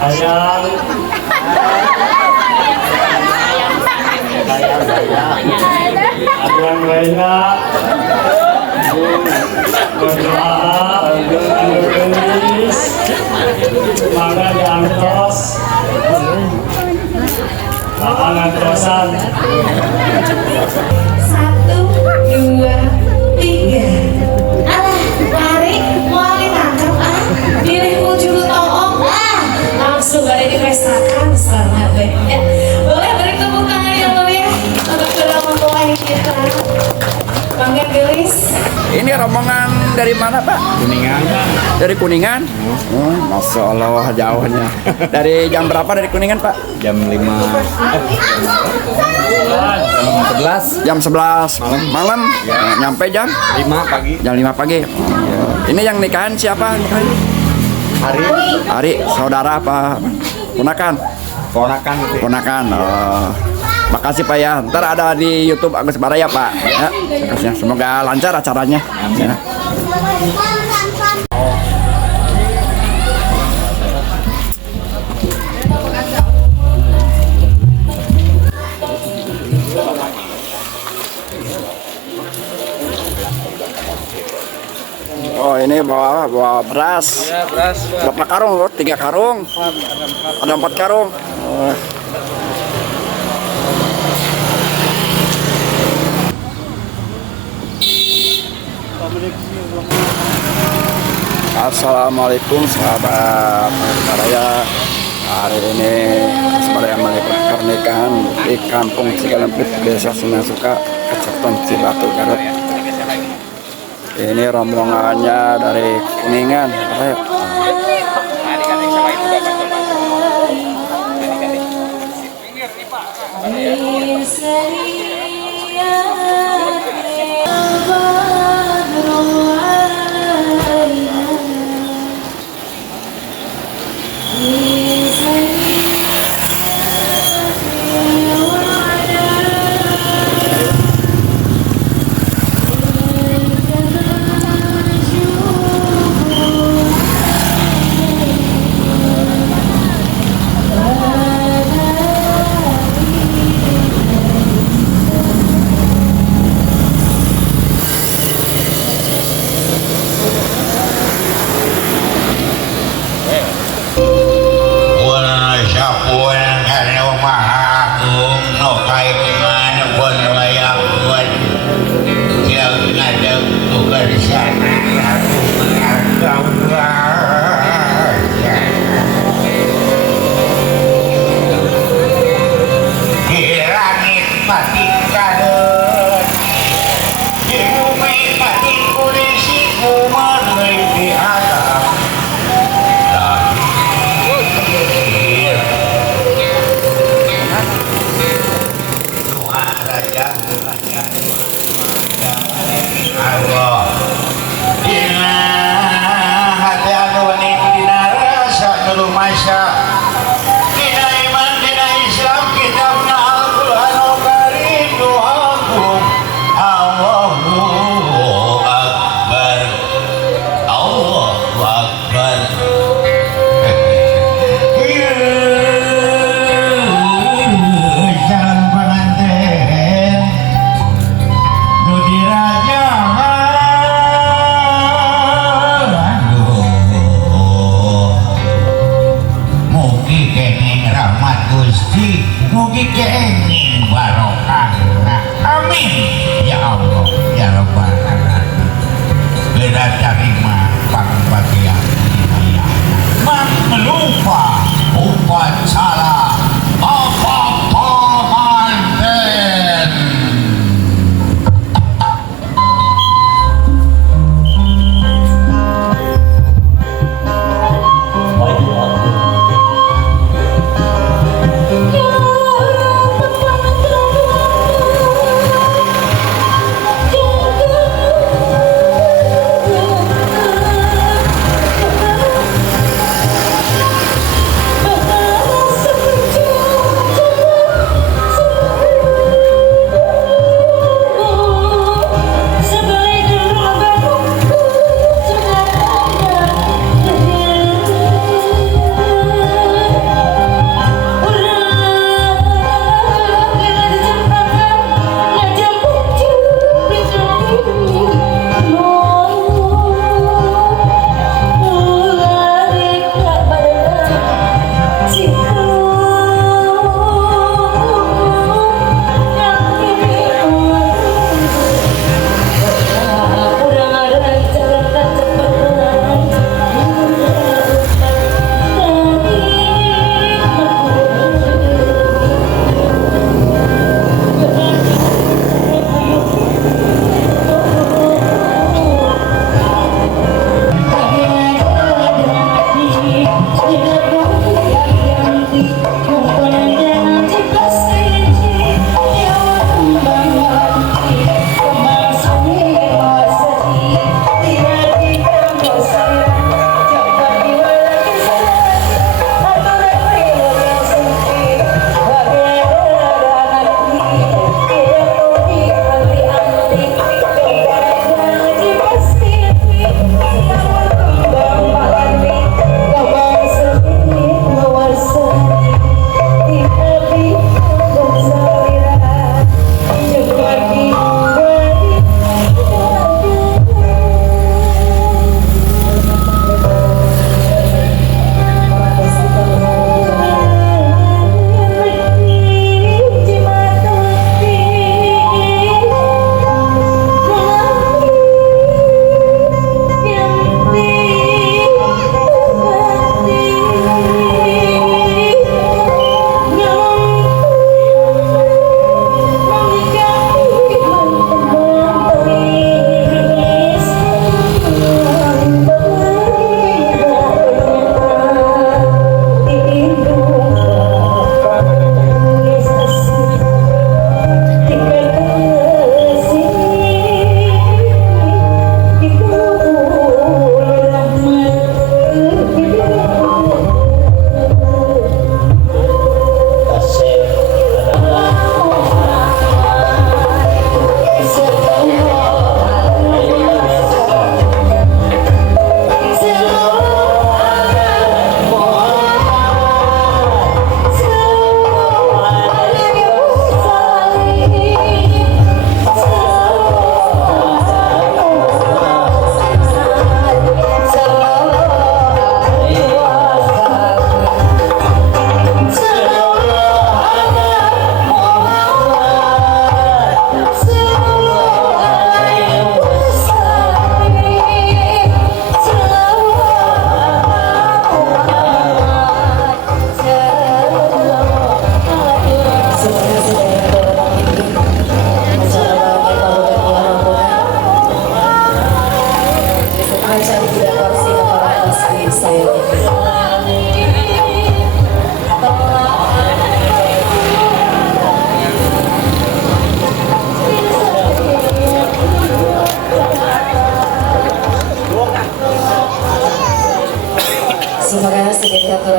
Ayang. Aduan Wena. Berdoa. Bergelis. Mangga diantos. Antosan. 1, 2, 3. Alah, mari mau ditangkap pilih ujung toong langsung ada dipestakan selamat ya. Boleh beri tepuk tangan ya lo ya untuk kedua mempelai kita. Bangga gelis. Ini rombongan dari mana Pak? Kuningan. Dari Kuningan? Oh, Masya Allah jauhnya. Dari jam berapa dari Kuningan Pak? Jam 5. Jam 11 malam. Nyampe jam 5 pagi. jam 5 pagi. Oh, ini yang nikahan siapa? Hari Ari, saudara apa? Ponakan? ponakan itu. Ponakan. Oh. Makasih Pak ya. Ntar ada di YouTube Agus Baraya Pak. Ya, makasih. Semoga lancar acaranya. Ya. Oh ini bawa beras. Ya, beras. Berapa karung? Oh, 3 karung. Ada 4 karung. Oh. Assalamualaikum sahabat Baraya. Hari ini Baraya meliput pernikahan di Kampung Cigalempit, Desa Sinasuka, Kecamatan Cibatu, Garut. Ini rombongannya dari Kuningan. Ayo. Mugi kenging barokah. Amin ya Allah ya Rabbal alamin. Beda terima pangbagian hidayah. Melupa upacara apa pamanten.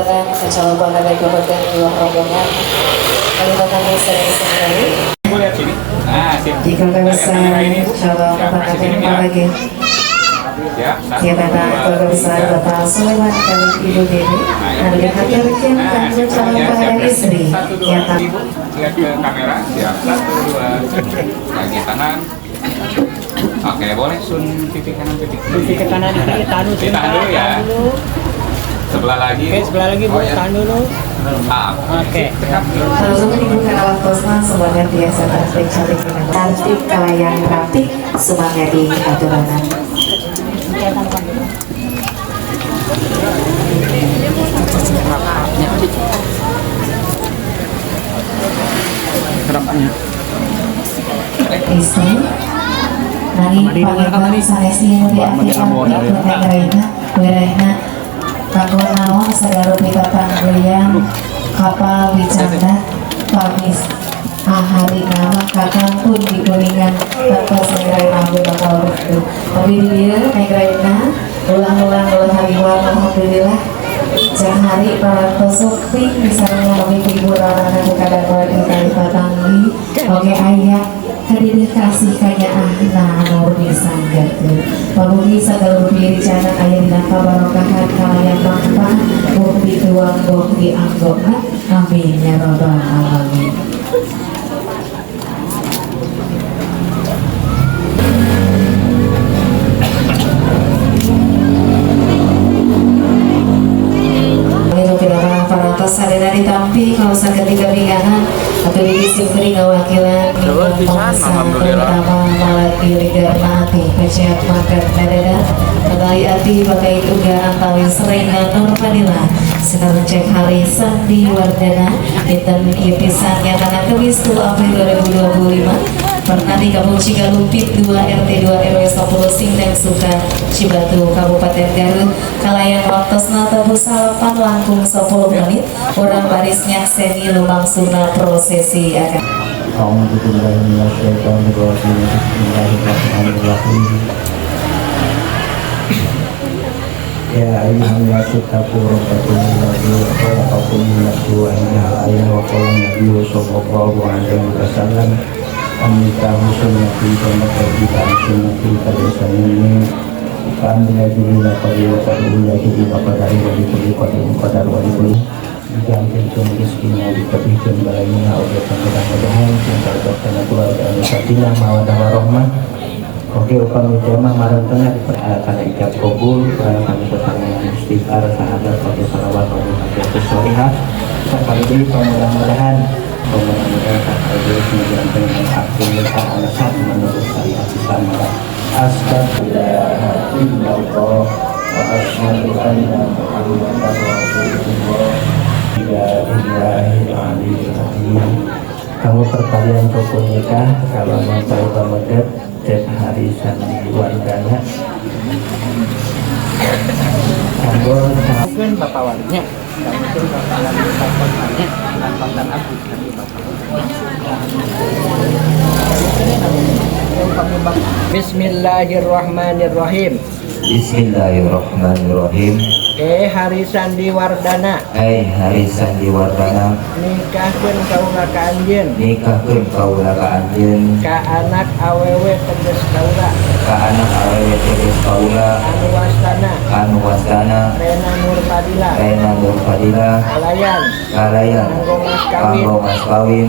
haturan kecelakaan dari kemudian dua rombongan Kalimantan sering-sering. Ibu lihat sini. Nah, sini. Jika besar Shalom Bapak lagi. Ya. Kita keluarga besar Bapak Sulaiman kali Ibu Dewi. Hari haturkan kanggo calon pasangan istri. Ya tak. Ibu lihat ke kamera. Siap. 1, 2. Lagi tangan. Oke, boleh sun pipi kanan pipi kiri. Pipi ke kanan dikit, tahan dulu. Ditahan dulu ya. Tahan dulu. Sebelah lagi. Oke, sebelah lagi Bu, ya. tahan dulu. Oke. Lalu dibuka awal kosma semangat biasa tertib cantik dengan tertib kalayang rapi semangat di aturanan. Istri nani pangeran sanesti mulia akhirat berena kanggo naon sagarupi kapanggeuyan kapal wicanda pamis ahari nama kakang pun dikuningan tanpa segera ambil bakal waktu tapi dia negraina ulang-ulang ulah hariwan alhamdulillah jahari para tosok ping bisa mengalami hiburan anak kadang di kali patanggi oke ayah kadidih kasih kaya nah anu bisa gitu pamugi segala rupi rencana ayah dinaka barokahan kalayan bangpa bukti tuang bukti anggota amin ya rabbal alamin. Sarena ditampi kawasan ketiga bingangan atau diisi kering wakilan terutama malaki ligar mati peciat makan nadada kembali hati pakai tunggaran tawi sering dan nurmanila sinar cek hari Sandi Wardana dinten ieu pisan nyatana Kamis 2 April 2025 pernah di Kampung Cigalumpit 2 RT 2 RW 10 Sindang Suka Cibatu Kabupaten Garut kalayan waktosna tabu salapan langkung 10 menit orang barisnya seni lumangsuna prosesi akan ya ayuhan nasib tapur rabbatullahi wa khalaqakum min nafsin wahidah wa qala nabiyyu sallallahu alaihi wasallam amika sunnati wa qadita sunnati kadasani kan bila dulu pada waktu dulu jadi apa dari wali kulli qadar wali kulli dijamin rezeki dikabulkan balainya oleh mudah-mudahan yang terdapat keluarga sakinah mawaddah warahmah. Oke, upami tema marang tengah karena ijab kabul karena kami tetangga istighfar sahabat pada salawat pada hati solihah sekali ini mudah-mudahan sekali kemudian dengan aktivitas alasan menurut syariat Islam astagfirullahaladzim wa asyhadu anna muhammadan rasulullah kamu perkalian rukun nikah kalau sampai kemudian dan hari Sandi Wardana Mungkin Bapak Walinya dan mungkin Bapak Wali Pakonannya dan Pantan Abu Bismillahirrahmanirrahim. Bismillahirrahmanirrahim. Hari Sandi Wardana Hari Sandi Wardana nikahkeun kaula ka anjeun nikahkeun kaula ka anjeun ka anak awewe teges kaula ka anak awewe teges kaula anu wastana Rena Nur Fadila kalayan kanggo mas kawin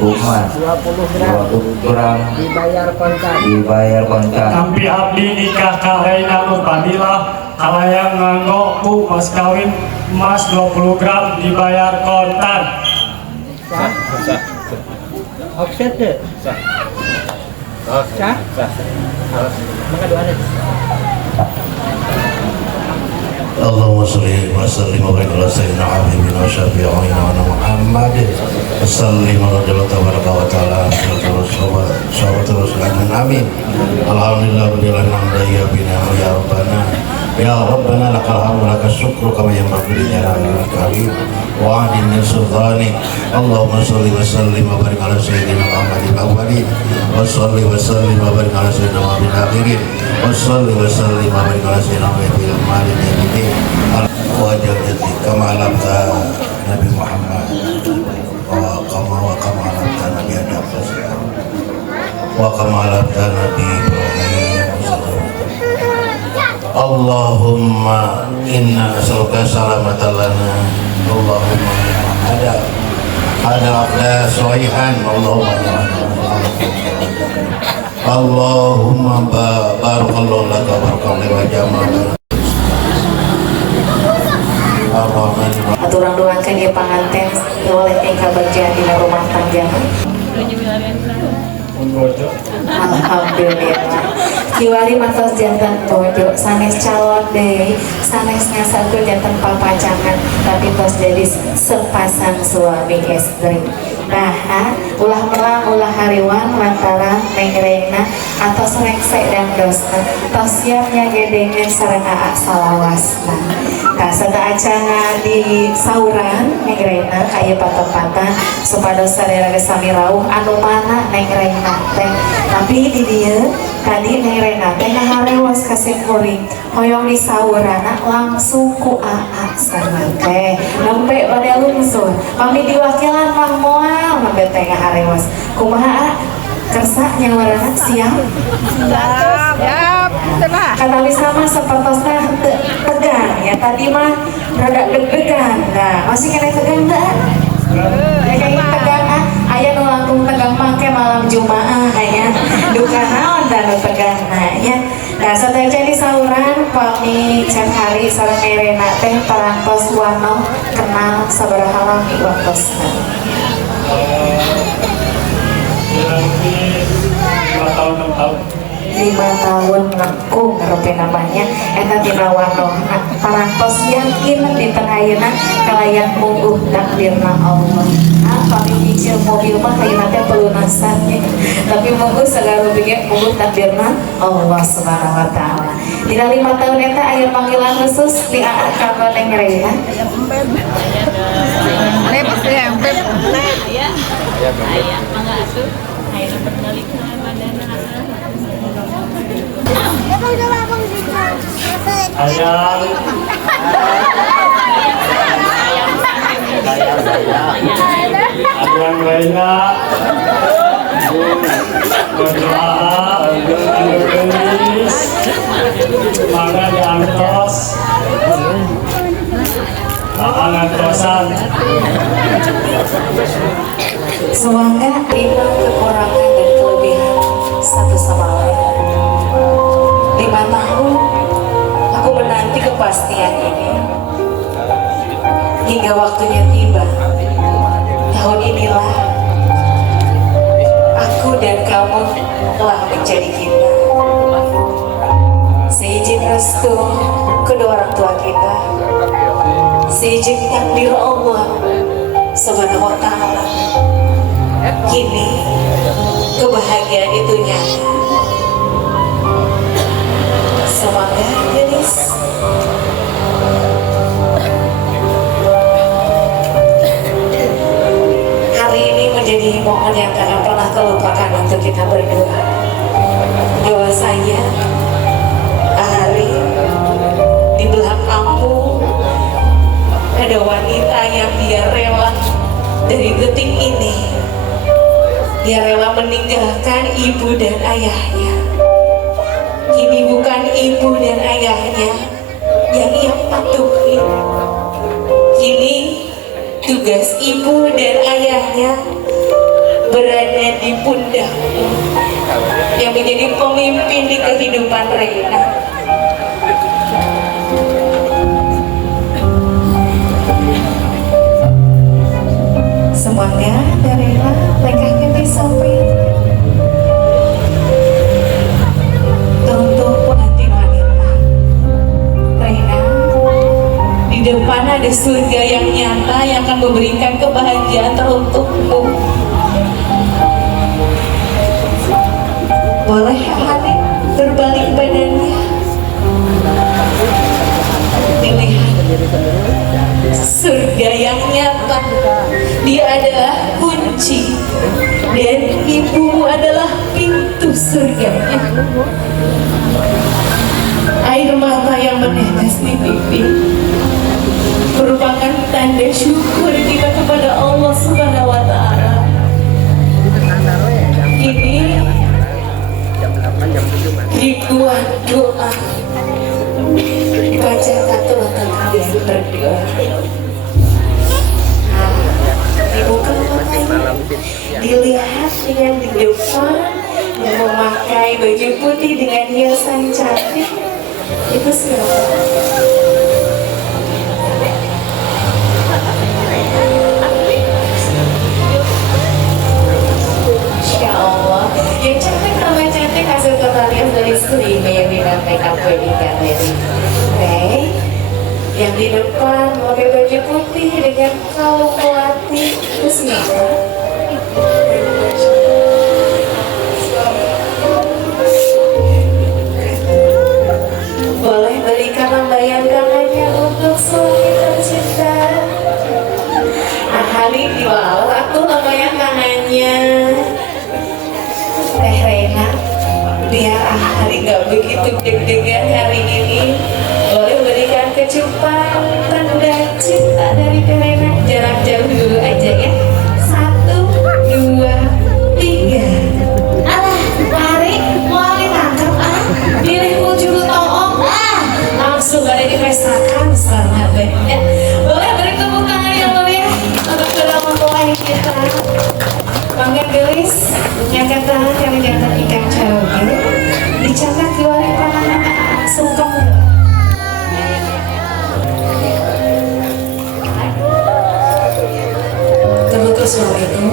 Umas 20 gram dibayar kontan Kampi abdi nikah ka Rena Nur Fadila kalayang nganggo ku mas kawin emas 20 gram dibayar kontan. Sah? Offset deh? Sah? Maka doanya Allahumma salli wa sallim wa barik ala sayyidina habibina wa syafi'ina wa Muhammad wa sallim ala tabaraka wa ta'ala sahabat rasul amin alhamdulillah billahi hamdan ya bina ya rabbana ya rabbana lakal hamdu lakal syukru kama yanbaghi li jalalil karim wa adin min sultani Allahumma salli wa sallim wa barik ala sayyidina Muhammadin awwalin wa salli wa sallim wa barik ala sayyidina Muhammadin akhirin wa salli wa sallim wa barik ala sayyidina Muhammadin malin yamidin wajah ketika kama alamta Nabi Muhammad wa kama alamta Nabi Adam wa kama alamta Nabi Ibrahim. Allahumma inna nas'aluka salamatan lana. Allahumma ada sholihan. Allahumma barakallahu laka barakallahu wa jama'a. Aturan doakan dia panganten oleh tingkah bagian di rumah tangga. Alhamdulillah. Kiwari matos jantan bojo, sanes calon deh, sanes ngasarku jantan papacangan, tapi tos jadi sepasang suami istri. Nah, ulah melang ulah hariwan lantaran nengrena atau serengsek dan dosna, tos siapnya gedengan sareng aak salawasna. Nah, serta acana di sauran nengrena kaya patah-patah supados sadaya sami rawuh anu mana nengrena teh. Tapi di dia tadi nengrena teh ngaharewas kasih kuring hoyong di saurana langsung ku aak sareng teh nempe pada lungsur pami diwakilan mah moal nempe teh ngaharewas kumaha kersa nyawarana siap kata wisama sepertosna tegang ya tadi mah rada deg-degan. Nah masih kena tegang enggak? Kayak tegang aya nu langkung tegang make malam Jumaah aya duka naon dan tegang ya. Nah sadaya di sauran pami can hari sareng Nerena teh parantos wano kenal sabaraha lami waktosna. Kurang lebih 5 tahun 6 tahun. 5 tahun langkung ngarope namanya eta dina warna parantos yakin di ayeuna kalayan mungguh takdirna Allah. Pami nyicil mobil mah ayeuna teh pelunasan ya. Tapi mungguh sagala bieu mungguh takdirna Allah Subhanahu wa taala. Dina 5 tahun eta aya panggilan khusus di aak ka Neng Rena. Lepas ya, empet. Aya. Aya mangga atuh. Aya pertalikan madana. Ayam. Aduan Rena. Berdoa, bergelis, mangga diantos. Angantosan. Semoga iman kekurangan dan kelebihan satu sama lain. 5 tahun aku menanti kepastian ini hingga waktunya tiba. Tahun inilah aku dan kamu telah menjadi kita. Seizin restu kedua orang tua kita, seizin takdir Allah Subhanahu wa taala. Kini kebahagiaan itu nyata. Semoga gadis hari ini menjadi momen yang tak pernah terlupakan untuk kita berdua. Bahwasanya hari di belakangmu ada wanita yang dia rela dari detik ini, dia rela meninggalkan ibu dan ayahnya. Kini bukan ibu dan ayahnya yang ia patuhi. Kini tugas ibu dan ayahnya berada di pundakmu yang menjadi pemimpin di kehidupan Rena. Semoga Rena lekahnya bisa sampai untuk pengantin wanita. Rena, di depan ada surga yang nyata yang akan memberikan kebahagiaan teruntukmu. Boleh hati berbalik badannya, dilihat surga yang nyata. Dia adalah kunci dan ibumu adalah pintu surganya. Air mata yang menetes di pipi merupakan tanda syukur kita kepada Allah Subhanahu wa Ta'ala. Ini ribuan doa baca satu untuk kalian berdoa. Dibuka matanya, dilihat yang di depan yang memakai baju putih dengan hiasan cantik itu siapa? Insya Allah yang cantik tambah cantik hasil totalitas dari Sri Baby dan Makeup Wedding Gallery. Oke, yang di depan memakai baju putih dengan kalung melati itu siapa? Boleh berikan lambayan tangannya untuk suami tercinta. Ahli di bawah aku lambayan tangannya. Teh Rena, biar Ahli gak begitu deg-degan hari ini. Boleh berikan kecupan tanda cinta dari Teh Rena. Jarak jauh dulu aja ya. 1, 2, 3. Alah, Ahli mau ditangkap pilih ujung tongong langsung ada dipestakan sangat banyak. Boleh beri tepuk tangan yang mulia untuk kedua mempelai kita. Bangga gelis, nyangkat tangan kami jangan ikan caroge. Dicangkat keluarin pandangan sungkem. Terbentuk suamiku,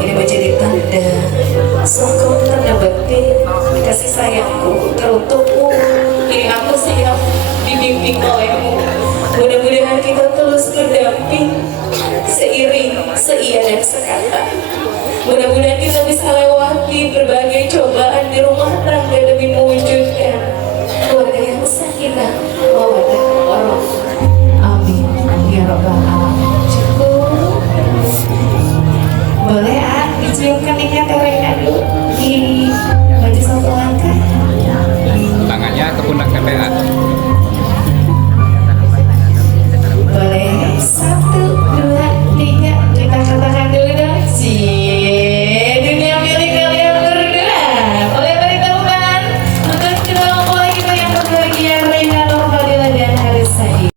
ini menjadi tanda sungkem, tanda bakti, kasih sayangku teruntukmu. Ini aku siap dibimbing olehmu. Mudah-mudahan kita terus berdamping, seiring, seia dan sekata. Mudah-mudahan kita bisa lewati berbagai cobaan di rumah tangga demi mewujudkan keluarga yang sakinah, mawaddah, warahmah. Amin ya rabbal alamin. Cukup. Boleh diciumkan ikat Rena dulu di baju satu langkah. Tangannya ke pundak TPA. Boleh 1, 2, 3. Kita katakan dulu dong. Dunia milik kalian berdua. Boleh beri temukan untuk kedua mempelai kita yang berbahagia, Rena Nurfadila dan Haris Said.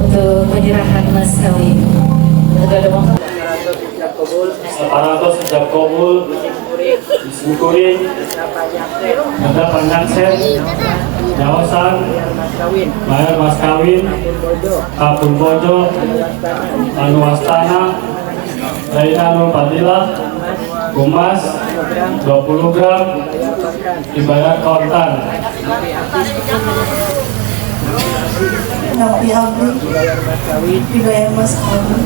Untuk penyerahan mas kawin. Untuk ada mempelai. 400 sejak kabul disyukurin ada penyaksen jawasan bayar mas kawin kapun bojo anu wastana Rena Nurfadila Gumas 20 gram dibayar kontan. Nabi Abdi dibayar mas kawin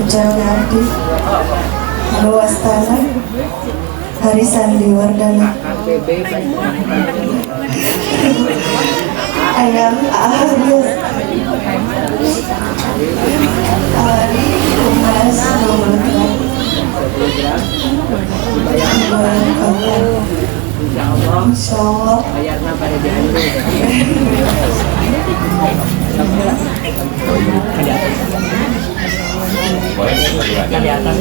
ucapan Abdi luas tanah Hari Sandi Wardana ayam Ahdias Ari Umas 20 gram dibayar kontan. Insya Allah bayarnya pada diambil. Boleh di atas.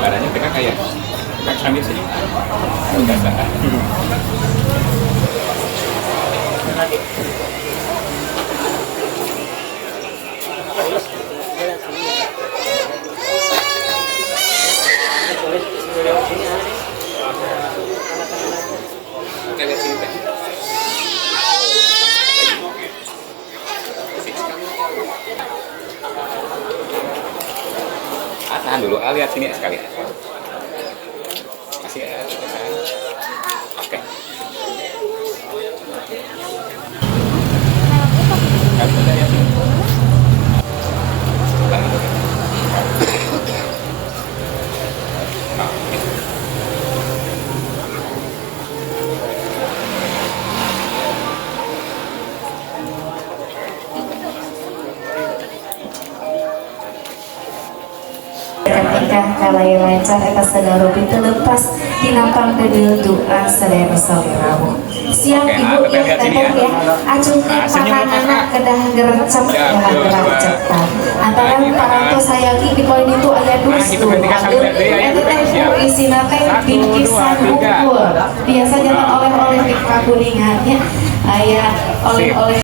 Badannya mereka kayak sambil sini. Tahan dulu, lihat sini sekali. Masih ya. Oke. Ketika kalai lancar eta sadaro pintu lepas dinampang dedil doa sadaya salirawu. Siang ibu ya datang ya, acungkeun pakanana kedah gercep gercep. Antara parantos sayangi di poin itu aya dustu. Aduh, eta teh isina teh bingkisan bungkul. Biasanya oleh-oleh di kakuningannya aya oleh-oleh